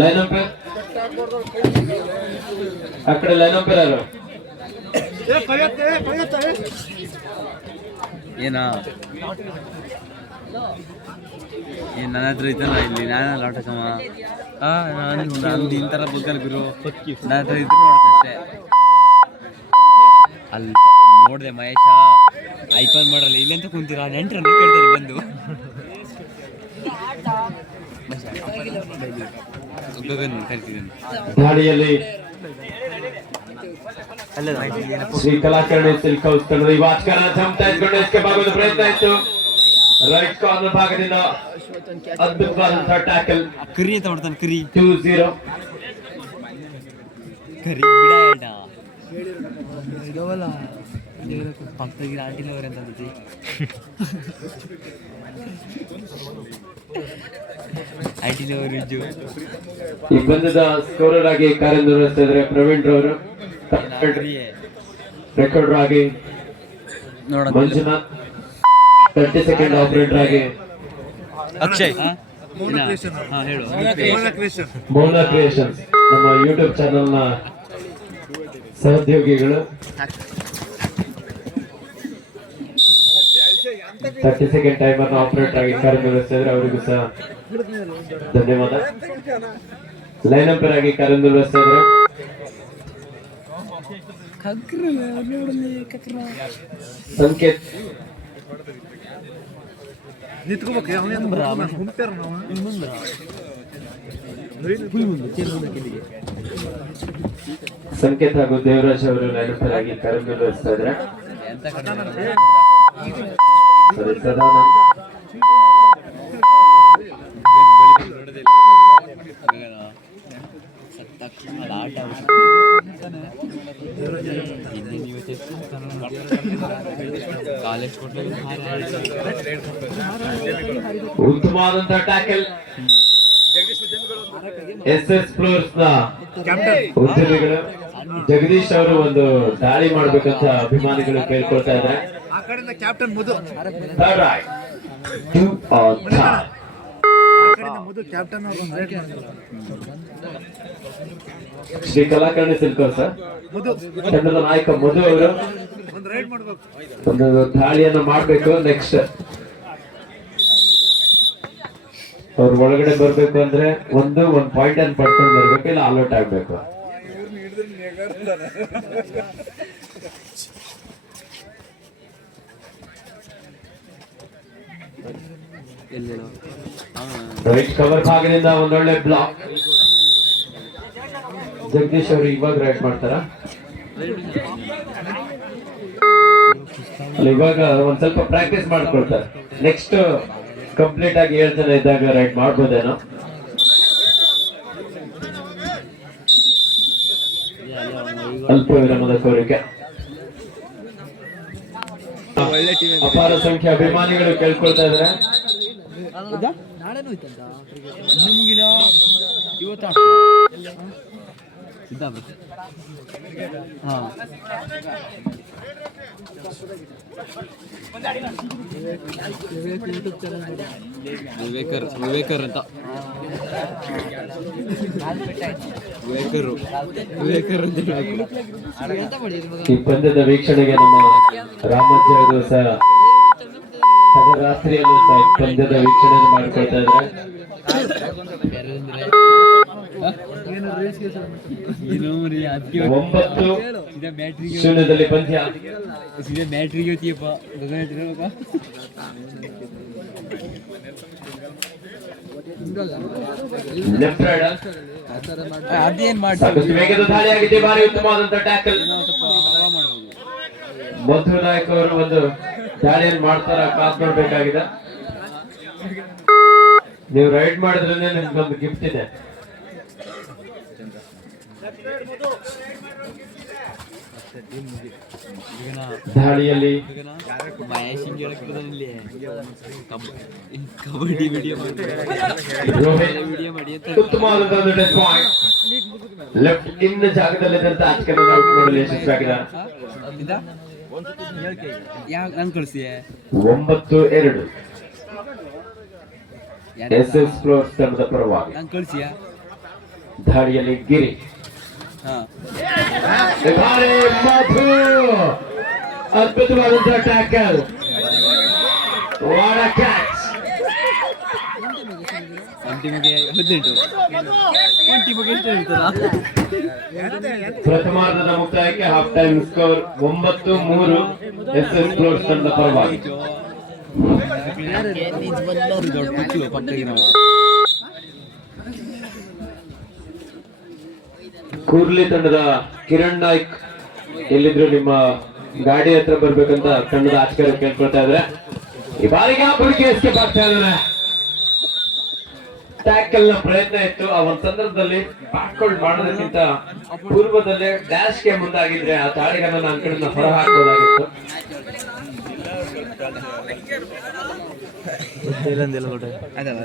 Line umpire ಆ ಕಡೆ line umpire ಯಾರು ಏನ ನನ್ನ ಹತ್ರ ಐತಲ್ಲ ಇಲ್ಲಿ ನಾನು ಆಟಕಮ್ಮ ನಾನು ಇಂಥರ ಬಗ್ಗಲ್ ಗುರು ನನ್ನ ಹತ್ರ ಇದ್ದು ನೋಡ್ತಷ್ಟೇ ಅಲ್ಲಿ ನೋಡಿದೆ ಮಹೇಶ ಐಕಾನ್ ಮಾಡ್ರಲ್ಲ ಇಲ್ಲೆಂತ ಕುಂತೀರಾ ನೆಂಟ್ರನ್ನ ಕೇಳ್ತಾರೆ ಬಂದು ಕರಿತಿದ್ದೇನೆ ದಾಳಿಯಲ್ಲಿ ಶ್ರೀ ಕಲಾಕರ್ಣಿ ಸಿಲ್ಕ್ ಹೌಸ್ ತಂಡದ ಈ ವಾಚಕರನ್ನ ಚಮತಾ ಇದ್ಕೊಂಡು ಎಸ್ಕೇಪ್ ಆಗೋದು ಪ್ರಯತ್ನ ಇತ್ತು. ರೈಟ್ ಕಾರ್ನರ್ ಭಾಗದಿಂದ ಅದ್ಭುತವಾದಂತಹ ಟ್ಯಾಕಲ್. ಕರಿ ಅಂತ ಮಾಡ್ತಾನೆ ಕರಿ 2-0 ಕರಿ ಬಿಡ ಪಕ್ಕದಾಗಿ ಆಂಟಿನವ್ರೆ ಅಂತ ಅಂದಿ ಆಂಟಿನವರು ಈ ಬಂಧದ ಸ್ಕೋರರ್ ಆಗಿ ಕಾರ್ಯನಿರ್ವಹಿಸ್ತಾ ಇದ್ದಾರೆ ಪ್ರವೀಣ್ ರವರು. ರೆಕಾರ್ಡರ್ ಆಗಿ ಮಂಜುನಾಥ್, 30 ಸೆಕೆಂಡ್ ಆಪರೇಟರ್ ಆಗಿ ಅಕ್ಷಯ್, ಮೌನ ಕ್ರಿಯೇಷನ್ಸ್ ನಮ್ಮ ಯೂಟ್ಯೂಬ್ ಚಾನೆಲ್ ನ ಸಹೋದ್ಯೋಗಿಗಳು. 30 ಸೆಕೆಂಡ್ ಟೈಮರ್ ನ ಆಪರೇಟರ್ ಆಗಿ ಕಾರ್ಯನಿರ್ವಹಿಸ್ತಾ ಇದ್ದಾರೆ, ಅವರಿಗೂ ಸಹ ಧನ್ಯವಾದ. ಲೈನ್ ಅಂಪೈರ್ ಆಗಿ ಕಾರ್ಯನಿರ್ವಹಿಸ್ತಾ ಇದ್ದಾರೆ ಸಂಕೇತ್. ಸಂಕೇತ್ ಹಾಗೂ ದೇವರಾಜ್ ಅವರು ಲೈನ್ ಅಂಪೈರ್ ಆಗಿ ಕಾರ್ಯನಿರ್ವಹಿಸ್ತಾ ಇದ್ದಾರೆ. ಸದಾನಂದ್ ಉತ್ತಮವಾದಂತಹ ಟ್ಯಾಕಲ್. SS ಫ್ಲೋರ್ಸ್ ನ ಉದ್ಯಮಿಗಳು ಜಗದೀಶ್ ಅವರು ಒಂದು ದಾಳಿ ಮಾಡ್ಬೇಕಂತ ಅಭಿಮಾನಿಗಳು ಕೇಳ್ಕೊಳ್ತಾ ಇದ್ದಾರೆ. ಶ್ರೀ ಕಲಾಕರ್ಣಿ ಸಿಲ್ಕ್ ಹೌಸ್ ತಂಡದ ನಾಯಕ ಮಧು ಅವರು ಒಂದು ದಾಳಿಯನ್ನ ಮಾಡ್ಬೇಕು. ನೆಕ್ಸ್ಟ್ ಅವ್ರು ಒಳಗಡೆ ಬರ್ಬೇಕು ಅಂದ್ರೆ ಒಂದು ಪಾಯಿಂಟ್ ಅನ್ನು ಪಡ್ಕೊಂಡು ಬರ್ಬೇಕು, ಇಲ್ಲ ಆಲ್ಔಟ್ ಆಗ್ಬೇಕು. ರೈಟ್ ಕವರ್ ಭಾಗದಿಂದ ಒಂದೊಳ್ಳೆ ಬ್ಲಾಕ್. ಜಗದೀಶ್ ಅವರು ಇವಾಗ ರೈಡ್ ಮಾಡ್ತಾರ, ಇವಾಗ ಒಂದ್ ಸ್ವಲ್ಪ ಪ್ರಾಕ್ಟೀಸ್ ಮಾಡ್ಕೊಳ್ತಾರೆ. ನೆಕ್ಸ್ಟ್ ಕಂಪ್ಲೀಟ್ ಆಗಿ 7 ಜನ ಇದ್ದಾಗ ರೈಡ್ ಮಾಡ್ಬೋದೇನೋ. ಅಲ್ಪ ವಿರಾಮದ ಕೋರಿಕೆ. ಅಪಾರ ಸಂಖ್ಯೆ ಅಭಿಮಾನಿಗಳು ಕೇಳ್ಕೊಳ್ತಾ ಇದ್ದಾರೆ. ವಿವೇಕರ್ ಅಂತ ಈ ಪಂದ್ಯದ ವೀಕ್ಷಣೆಗೆ ನಮ್ಮ ರಾಮಜ್ಜ ಅವರು ಸಹ ರಾತ್ರಿಯಲ್ಲೂ ಸಹ ಪಂದ್ಯದ ವೀಕ್ಷಣೆ ಮಾಡಿಕೊಳ್ತಾ ಇದ್ದಾರೆ. 9-0 ಪಂದ್ಯ. ಬ್ಯಾಟ್ರಿಗೆ ಅದೇನ್ ವೇಗದ ದಾಳಿಯಾಗಿದೆ, ಭಾರಿ ಉತ್ತಮವಾದಂತಹ ಟ್ಯಾಕಲ್. ಮಧು ನಾಯಕ್ ಅವರು ಒಂದು ದಾಳಿಯನ್ನು ಮಾಡ್ತಾರ, ಕಾಸ್ ನೋಡ್ಬೇಕಾಗಿದೆ. ನೀವು ರೈಡ್ ಮಾಡಿದ್ರೆ ನಿಮ್ಗೊಂದು ಗಿಫ್ಟ್ ಇದೆ. ದಾಳಿಯಲ್ಲಿ ಕಬಡ್ಡಿ ವಿಡಿಯೋ ಲೆಫ್ಟ್ ಇನ್ ಜಾಗದಲ್ಲಿದ್ದಂತ ಆಚಕನ ಔಟ್ ಮಾಡಲು ಯಶಸ್ವಿಯಾಗಿದ್ದಾರೆ. ಯಾವ ನಾನು ಕಳಿಸಿ 9-2 ಎಸ್ಎಸ್ ಫ್ಲೋರ್ಸ್ ತಂಡದ ಪರವಾಗಿ. ನಂಗೆ ಕಳಿಸಿಯಾ ದಾಳಿಯಲ್ಲಿ ಗಿರಿ, ಹಾಂ ಮಧು ಅದ್ಭುತವಾದಂತಹ ಟ್ಯಾಕಲ್, ವಾಟ್ ಅ ಕ್ಯಾಚ್. ಒಂದು ಟೀಮಿಗೆ 18 ಒಂದು ಟೀಮಿಗೆ ಎಷ್ಟು ಇರ್ತದ? ಪ್ರಥಮಾರ್ಧದ ಮುಕ್ತಾಯಕ್ಕೆ ಹಾಫ್ ಟೈಮ್ ಸ್ಕೋರ್ 9-3 ಎಸ್ಎಸ್ ಫ್ಲೋರ್ಸ್ ತಂಡದ ಪರವಾಗಿ. ಕೂರ್ಲಿ ತಂಡದ ಕಿರಣ್ ನಾಯ್ಕ್ ಎಲ್ಲಿದ್ರು ನಿಮ್ಮ ಗಾಡಿ ಹತ್ರ ಬರ್ಬೇಕಂತ ತಂಡದ ಆಚಕರ ಕೇಳ್ಕೊಳ್ತಾ ಇದ್ರೆ. ಈ ಬಾರಿಗೆ ಬುಲ್ಕಿ ಎಸ್ಕೇಪ್ ಆಗ್ತಾ ಇದ್ದಾನೆ. ಟ್ಯಾಕಲ್ ನ ಪ್ರಯತ್ನ ಇತ್ತು. ಆ ಒಂದು ಸಂದರ್ಭದಲ್ಲಿ ಬ್ಯಾಕ್ವರ್ಡ್ ಮಾಡೋದಕ್ಕಿಂತ ಪೂರ್ವದಲ್ಲೇ ಡ್ಯಾಶ್ ಗೆ ಮುಂದಾಗಿದ್ರೆ ಆ ತಾಳಿಗನ್ನ ಅಂಕಣನ ಹೊರ ಹಾಕಬಹುದಾಗಿತ್ತು.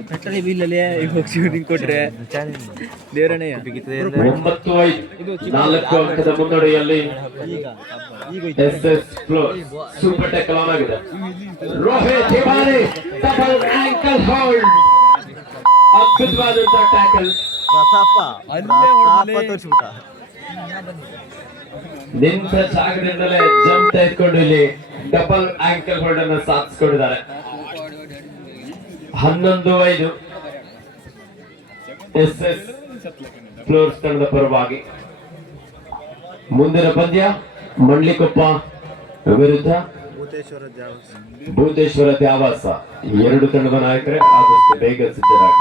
ಪೆಟ್ರೋಲ್ ಬಿಲ್ಲಲ್ಲಿ ಕೊಟ್ರೆ ದೇವರನೇ 9-5 ಅಂಕದ ಮುನ್ನಡೆಯಲ್ಲಿ SS Floors. Super tackle on ಆಗಿದೆ. Rohit Tiwari double ankle hold, ಅದ್ಭುತವಾದಂತಹ ಟ್ಯಾಕಲ್. ನಿಂತ ಜಾಗದಿಂದಲೇ ಜಂಪ್ ತೆಗೆದುಕೊಂಡು ಇಲ್ಲಿ ಡಬಲ್ ಆಂಕಲ್ ಹೋಲ್ಡ್ ಅನ್ನು ಸಾಧಿಸಿಕೊಂಡಿದ್ದಾರೆ. 11-5 ಎಸ್ಎಸ್ ಫ್ಲೋರ್ಸ್ ತಂಡದ ಪರವಾಗಿ. ಮುಂದಿನ ಪಂದ್ಯ ಮಂಡ್ಲಿಕೊಪ್ಪ ವಿರುದ್ಧ ಭೂತೇಶ್ವರ ದ್ಯಾವಾಸ. ಎರಡು ತಂಡದ ನಾಯಕರೇ ಆದಷ್ಟು ಬೇಗ ಸಿದ್ಧರಾಗಿ.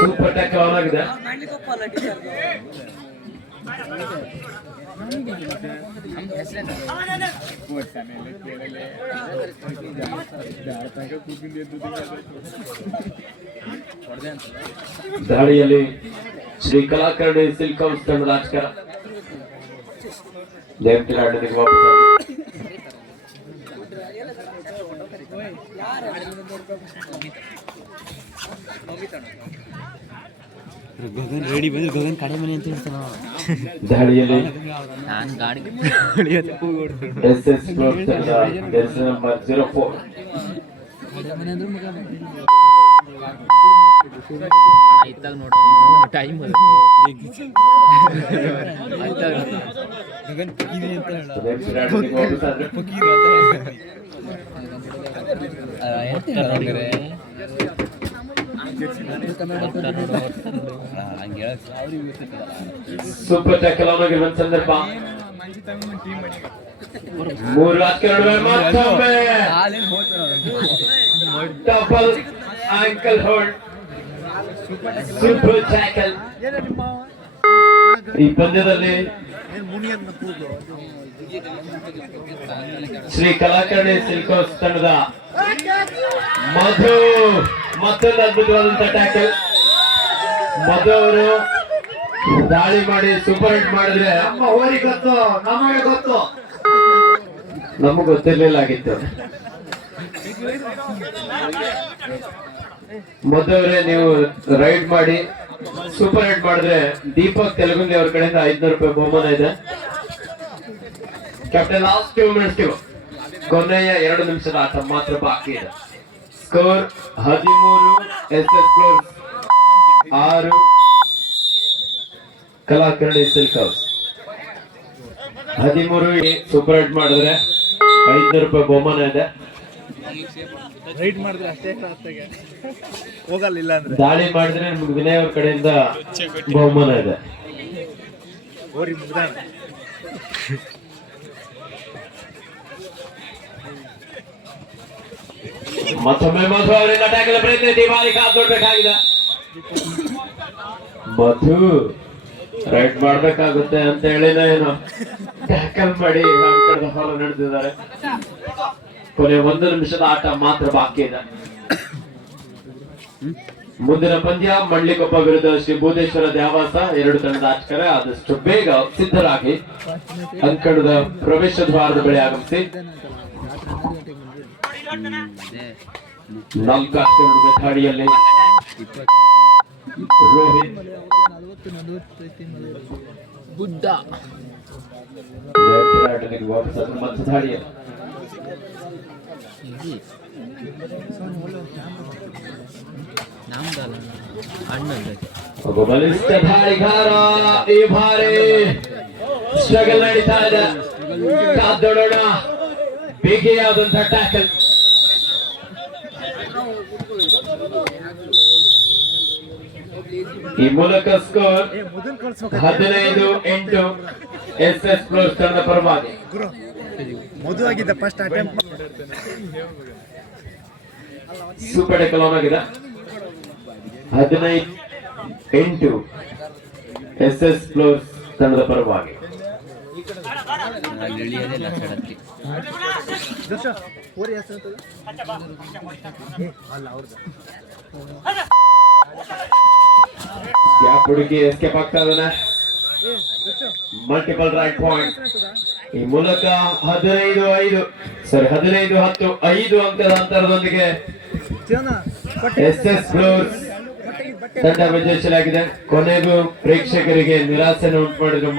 ಸೂಪರ್ ಟ್ಯಾಕಲ್ ಆನ್ ಆಗಿದೆ. ದಾಳಿಯಲ್ಲಿ ಶ್ರೀ ಕಲಾಕರ್ಣಿ ಸಿಲ್ಕ್ ಹೌಸ್ ತಂಡದ ರಾಜಕರ ಆಟಕ್ಕೆ ವಾಪಸ್ ಗಗನ್ ರೆಡಿ ಬಂದ್ರೆ ಗಗನ್ ಕಡೆ ಮನೆ ಅಂತ ಹೇಳ್ತಾನ. ದಾಳಿಯಲ್ಲಿ ನಾನು ಗಾಡಿ ಎಸ್ಎಸ್ ಫ್ಲೋರ್ಸ್ ತಂಡದ ಜೆರ್ಸಿ ನಂಬರ್ 04 ಇತ್ತಾಗ ನೋಡೋ ಟೈಮ್ ಗಗನ್ ಪಕೀರಿ ಅಂತ ಸೂಪರ್ ಟ್ಯಾಕಲ್ ಆಗಿರುವ ಸಂದರ್ಭ. ಮೂರು ರಾಜಕಾರಣ ಮತ್ತೊಮ್ಮೆ double ankle hold, super tackle. ಈ ಪಂದ್ಯದಲ್ಲಿ ಶ್ರೀ ಕಲಾಕರ್ಣಿ ಸಿಲ್ಕ್ ಹೌಸ್ ತಂಡದ ಮಧು ಮತ್ತೊಂದು ಅದ್ಭುತವಾದಂತಹ ಟ್ಯಾಕಲ್. ಮಧು ಅವರು ದಾಳಿ ಮಾಡಿ ಸೂಪರ್ ಹಿಟ್ ಮಾಡಿದ್ರೆ ನಮಗೆ ಗೊತ್ತಿರ್ಲಿಲ್ಲ ಆಗಿತ್ತು. ಮಧು ಅವರೇ, ನೀವು ರೈಡ್ ಮಾಡಿ ಸೂಪರ್ ಹಿಟ್ ಮಾಡಿದ್ರೆ ದೀಪಕ್ ತೆಲಗುಂದಿ ಅವ್ರ ಕಡೆಯಿಂದ 500 ರೂಪಾಯಿ ಬಹುಮಾನ ಇದೆ. ಕ್ಯಾಪ್ಟನ್, ಲಾಸ್ಟ್ 2 ಮಿನಿಟ್ಸ್, ಕೊನೆಯ 2 ನಿಮಿಷದ ಆಟ ಮಾತ್ರ ಬಾಕಿ ಇದೆ. Score 13 SS Floors 6 Kalakarni Silk House. 13 super hit ಮಾಡಿದ್ರೆ 500 ರೂಪಾಯಿ ಬಹುಮಾನ ಇದೆ. ರೈಟ್ ಮಾಡಿದ್ರೆ ಅಷ್ಟೇ ಹೋಗಲ್ಲ, ಅಂದ್ರೆ ದಾಳಿ ಮಾಡಿದ್ರೆ ನಿಮ್ಗೆ ವಿನಯ್ ಅವ್ರ ಕಡೆಯಿಂದ ಬಹುಮಾನ ಇದೆ. ಮತ್ತೊಮ್ಮೆ ಮಧು ಅವರಿಂದ ಟ್ಯಾಕಲ್ ಪ್ರಯತ್ನ ದಿವಾಲಿ ಕಾದು ನೋಡ್ಬೇಕಾಗಿದೆ. ಮಧು ರೈಟ್ ಮಾಡ್ಬೇಕಾಗುತ್ತೆ ಅಂತ ಹೇಳಿದ ಏನೋ ಟ್ಯಾಕಲ್ ಮಾಡಿ ಫಾಲೋ ನಡೆದಿದ್ದಾರೆ. ಕೊನೆ 1 ನಿಮಿಷದ ಆಟ ಮಾತ್ರ ಬಾಕಿ ಇದೆ. ಮುಂದಿನ ಪಂದ್ಯ ಮಂಡ್ಲಿಕೊಪ್ಪ ವಿರುದ್ಧ ಶ್ರೀ ಭೂತೇಶ್ವರ ದ್ಯಾವಾಸ. ಎರಡು ತಂಡದ ಆಟಗಾರ ಆದಷ್ಟು ಬೇಗ ಸಿದ್ಧರಾಗಿ ಅಂಕಣದ ಪ್ರವೇಶ ದ್ವಾರದ ಬಳಿ ಆಗಮಿಸಿ. 4 ಆಟಗಾರರ ದಾಳಿಯಲ್ಲಿ ರೋಹಿತ್ ಬುದ್ಧ ಆಟದಲ್ಲಿ ವಾಪಸ್ ಅದು ಮತ್ತೆ ದಾಳಿಯ ಒಬ್ಬ ಬಲಿಷ್ಠ ದಾಳಿಗಾರ ಈ ಬಾರಿ ಸ್ಟ್ರಗಲ್ ನಡೀತಾ ಇದೆ. ಕಾದೊಡೋಣ ಬಿಗಿಯಾದಂತಹ ಟ್ಯಾಕಲ್. ಈ ಮೂಲಕ ಸ್ಕೋರ್ 15-8 SS ಪ್ಲಸ್ ತಂಡದ ಪರವಾಗಿ. ಸೂಪರ್ ಟೆಕಲ್ ಆನ್ ಆಗಿದೆ. 15-8 SS ಪ್ಲಸ್ ತಂಡದ ಪರವಾಗಿ. ಗ್ಯಾಪ್ ಹುಡುಕಿ ಎಸ್ಕೇಪ್ ಆಗ್ತಾ ಇದ್ದಾನೆ. Multiple right point. ಈ ಮೂಲಕ 15-10 5 ಅಂಕದ ಅಂತರದೊಂದಿಗೆ SS ಫ್ಲೋರ್ಸ್ ತಂಡ ವಿಜಯಿಸಲಾಗಿದೆ. ಕೊನೆಗೂ ಪ್ರೇಕ್ಷಕರಿಗೆ ನಿರಾಸೆಯನ್ನು ಉಂಟು ಮಾಡಿದ್ರು.